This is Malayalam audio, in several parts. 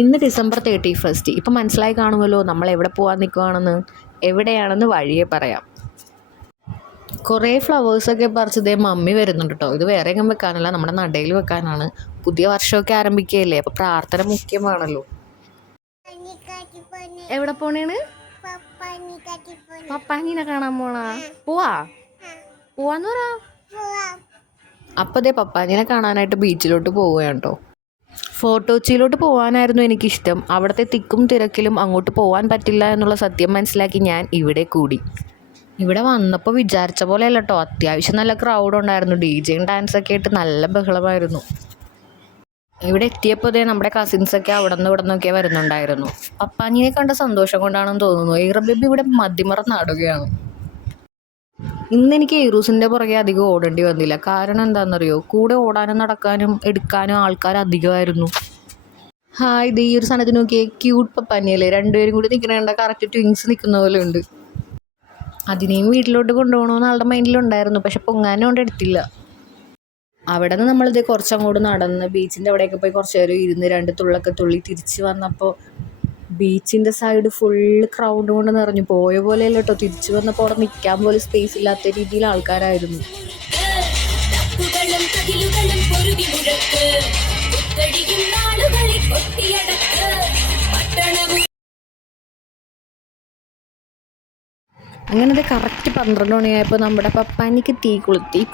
ഇന്ന് ഡിസംബർ 31. ഇപ്പം മനസ്സിലായി കാണുമല്ലോ നമ്മൾ എവിടെ പോകാൻ നിൽക്കുകയാണെന്ന്. എവിടെയാണെന്ന് വഴിയേ പറയാം. കുറേ ഫ്ലവേഴ്സൊക്കെ പറിച്ചതേ മമ്മി വരുന്നുണ്ട് കേട്ടോ. ഇത് വേറെ എങ്ങും വെക്കാനല്ല, നമ്മുടെ നടയിൽ വെക്കാനാണ്. പുതിയ വർഷമൊക്കെ ആരംഭിക്കുകയല്ലേ, അപ്പോൾ പ്രാർത്ഥന മുഖ്യമാണല്ലോ. എവിടെ പോണേണ്? പപ്പാനീനെ കാണാൻ പോണാ? പോവാന്ന് പറ. അപ്പോൾ ദേ പപ്പാനീനെ കാണാനായിട്ട് ബീച്ചിലോട്ട് പോവുകയാണ് കേട്ടോ. ഫോർട്ട് കൊച്ചിയിലോട്ട് പോകാനായിരുന്നു എനിക്കിഷ്ടം. അവിടുത്തെ തിക്കും തിരക്കിലും അങ്ങോട്ട് പോകാൻ പറ്റില്ല എന്നുള്ള സത്യം മനസ്സിലാക്കി ഞാൻ ഇവിടെ കൂടി. ഇവിടെ വന്നപ്പോൾ വിചാരിച്ച പോലെ അല്ല കേട്ടോ, അത്യാവശ്യം നല്ല ക്രൗഡ് ഉണ്ടായിരുന്നു. DJയും ഡാൻസൊക്കെ ആയിട്ട് നല്ല ബഹളമായിരുന്നു. ഇവിടെ എത്തിയപ്പോൾ ദേ നമ്മുടെ കസിൻസൊക്കെ അവിടെ നിന്ന് ഇവിടെ നിന്നൊക്കെ വരുന്നുണ്ടായിരുന്നു. പപ്പാനിയെ കണ്ട സന്തോഷം കൊണ്ടാണെന്ന് തോന്നുന്നു. ബേബി ഇവിടെ മതിമറന്ന് നാടുകയാണ്. ഇന്നെനിക്ക് ഏറൂസിൻ്റെ പുറകെ അധികം ഓടേണ്ടി വന്നില്ല. കാരണം എന്താണെന്നറിയോ, കൂടെ ഓടാനും നടക്കാനും എടുക്കാനും ആൾക്കാർ അധികമായിരുന്നു. ഇത് ഈ ഒരു സാധനത്തിന് നോക്കിയേ, ക്യൂട്ട് പപ്പാനിയല്ലേ, രണ്ടുപേരും കൂടി നിൽക്കണേണ്ട കറക്റ്റ് ട്വിങ്സ് നിൽക്കുന്ന പോലെ ഉണ്ട്. അതിനെയും വീട്ടിലോട്ട് കൊണ്ടുപോകണമെന്ന് ആളുടെ മൈൻഡിലുണ്ടായിരുന്നു, പക്ഷെ പൊങ്ങാനും കൊണ്ട് എടുത്തില്ല. അവിടെ നിന്ന് നമ്മളിത് കുറച്ചങ്ങോട്ട് നടന്ന് ബീച്ചിൻ്റെ അവിടെയൊക്കെ പോയി കുറച്ച് നേരം ഇരുന്ന് 2 തുള്ളൊക്കെ തുള്ളി തിരിച്ച് വന്നപ്പോൾ ബീച്ചിൻ്റെ സൈഡ് ഫുള്ള് ക്രൗഡ് കൊണ്ട് നിറഞ്ഞു. പോയ പോലെയല്ല കേട്ടോ, തിരിച്ചു വന്നപ്പോൾ അവിടെ നിൽക്കാൻ പോലും സ്പേസ് ഇല്ലാത്ത രീതിയിൽ ആൾക്കാരായിരുന്നു. അങ്ങനത്തെ കറക്റ്റ് 12 മണിയായപ്പോൾ നമ്മുടെ പപ്പാനിക്ക് തീ കൊളുത്തി.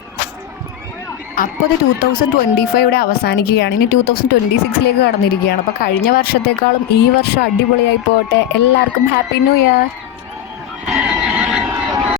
അപ്പോൾ അത് 2025 ഇവിടെ അവസാനിക്കുകയാണ്. ഇനി 2026 കടന്നിരിക്കുകയാണ്. അപ്പോൾ കഴിഞ്ഞ വർഷത്തേക്കാളും ഈ വർഷം അടിപൊളിയായി പോകട്ടെ. എല്ലാവർക്കും ഹാപ്പി ന്യൂ ഇയർ.